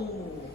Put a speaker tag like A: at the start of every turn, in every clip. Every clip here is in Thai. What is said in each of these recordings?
A: Oh.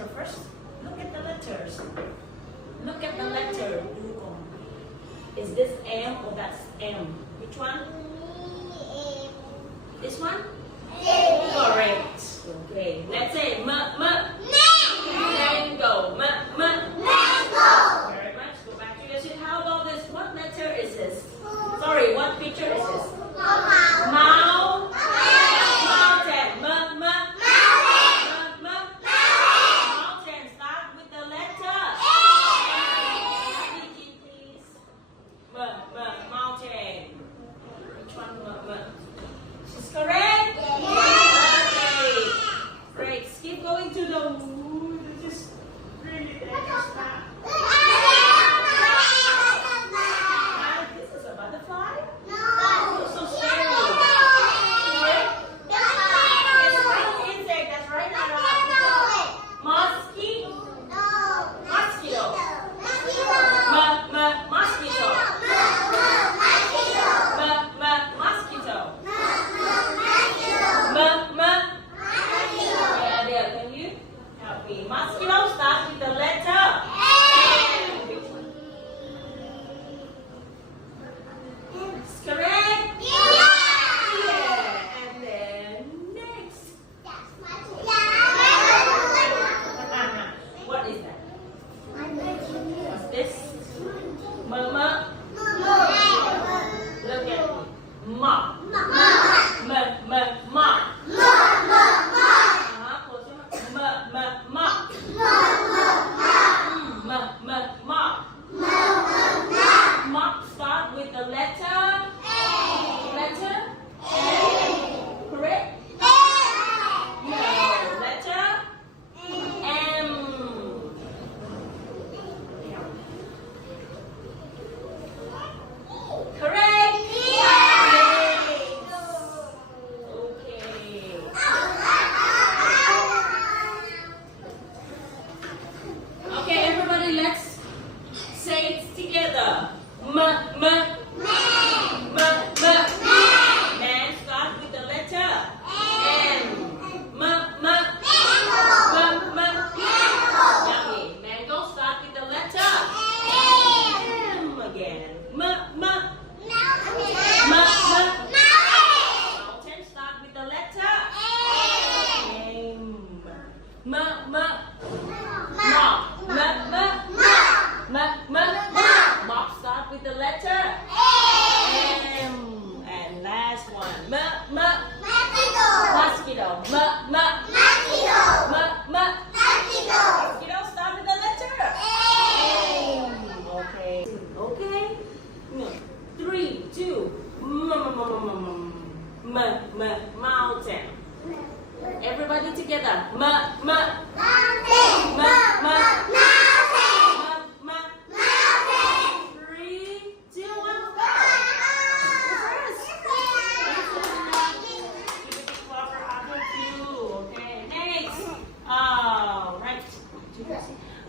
A: letter first. Look at the letters. Look at the letter. Is this M or that's M? Which one? This one? Correct. Okay. Let's say M.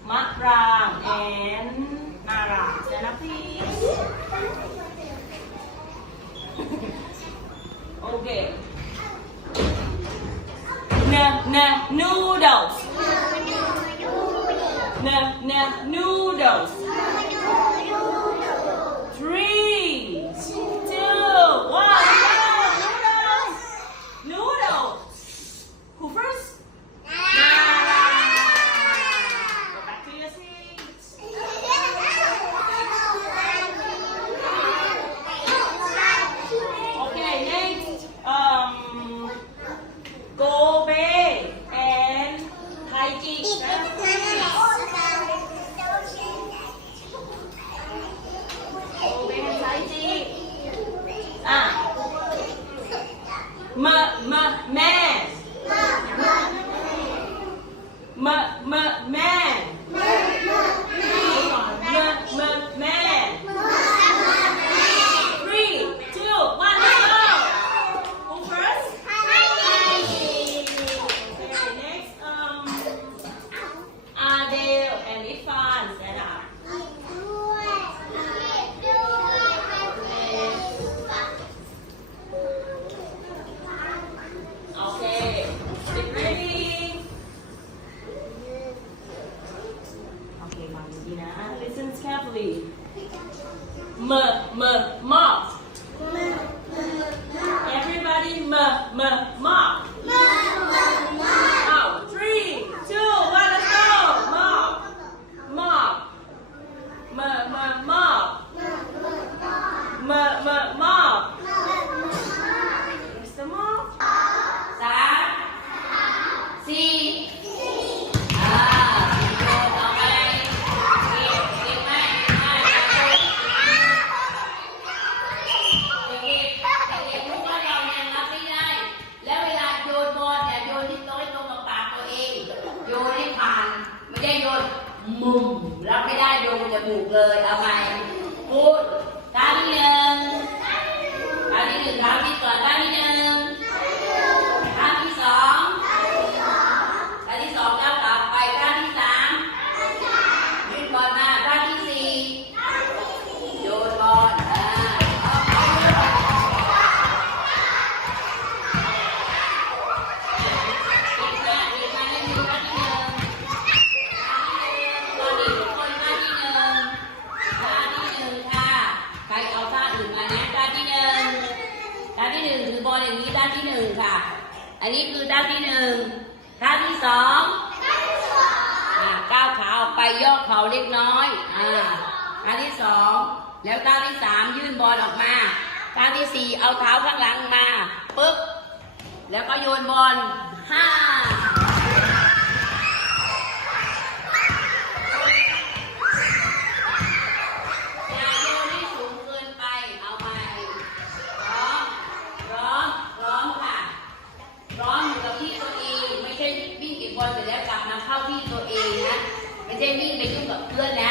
A: Makram and Nara. Stand please. okay. N n noodles. N n noodles.
B: lời áo à, อย่างนี้ด้านที่หนึ่งค่ะ อันนี้คือด้านที่หนึ่งด้านที่สองอ่าก้าวขาออกไปย่อเข่าเล็กน้อยอ่าด้านที่สองแล้วด้านที่สามยื่นบอลออกมาด้านที่สี่เอาเท้าข้างหลังมาปึ๊บแล้วก็โยนบอลห้า กับเพื่อนแล้ว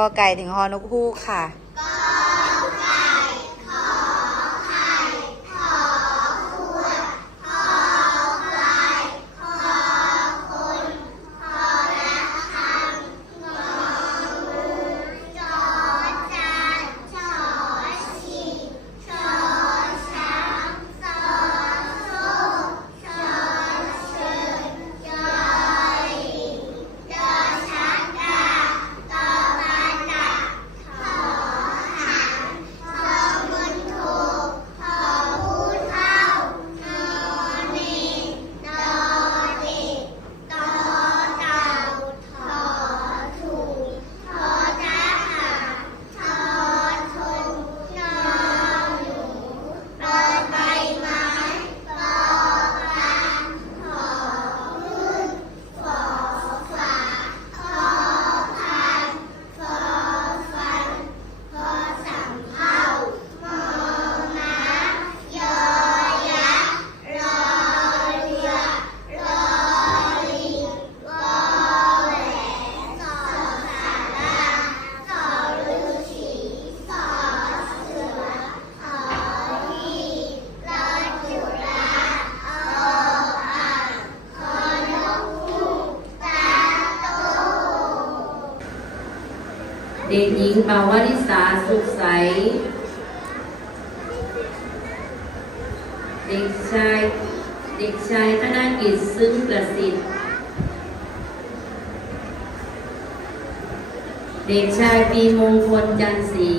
B: กอไก่
C: ถึงฮอนกฮูกค่ะ
B: ญิงปาวริสาสุขใส เด็กชาย เด็กชายธนกิจซึ่งประสิทธิ์ เด็กชายปีมงคลจันสี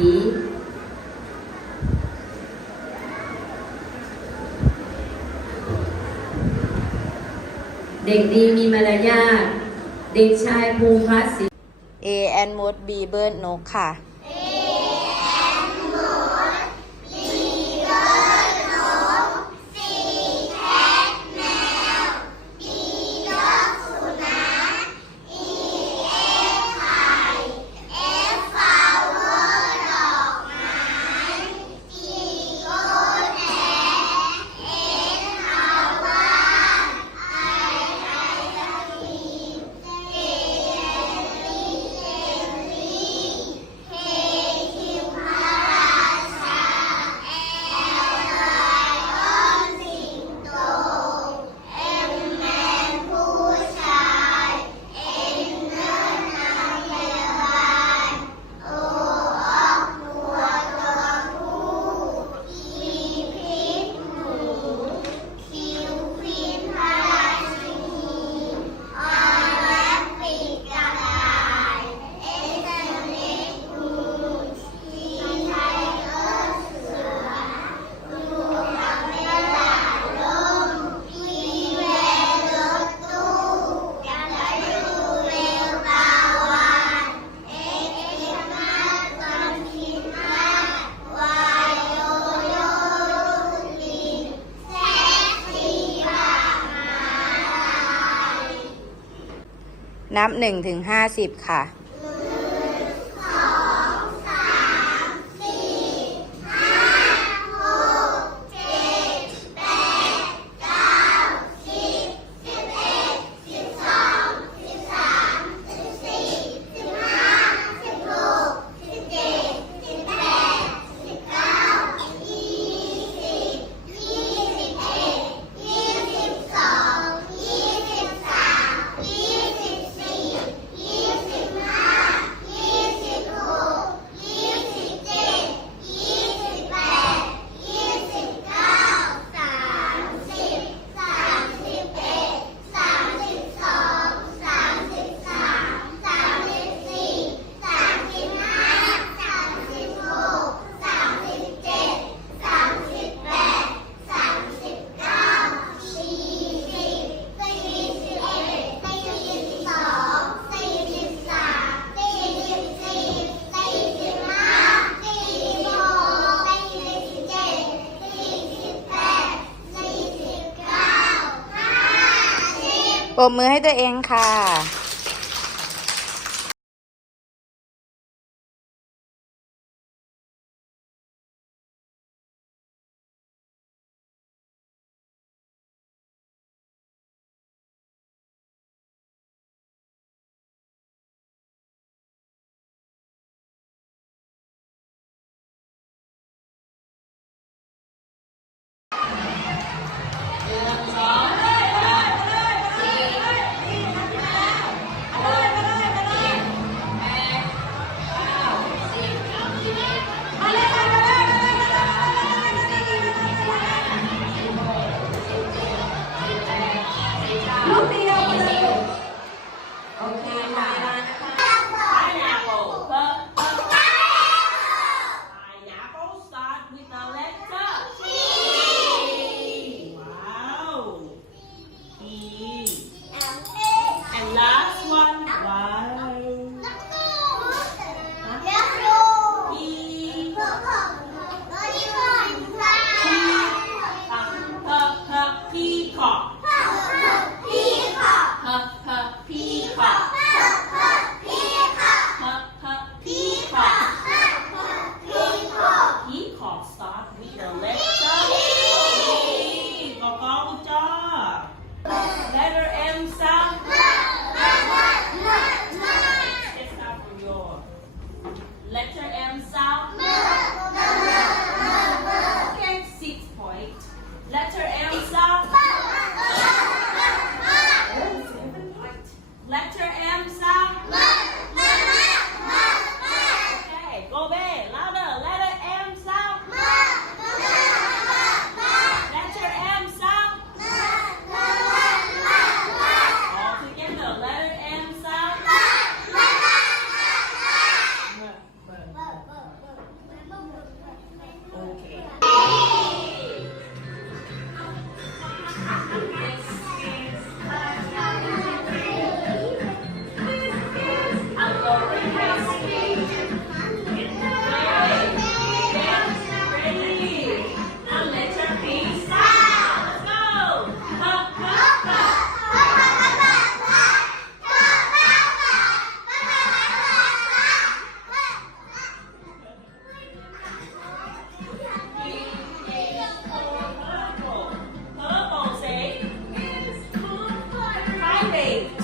B: เด็กดีมีมารยาทเด็กชายภูมิพัฒน์
C: A and mode B เบิร์นนกค่ะ นับ1ถึง50 ค่ะ บมือให้ตัวเองค่ะ
A: faith.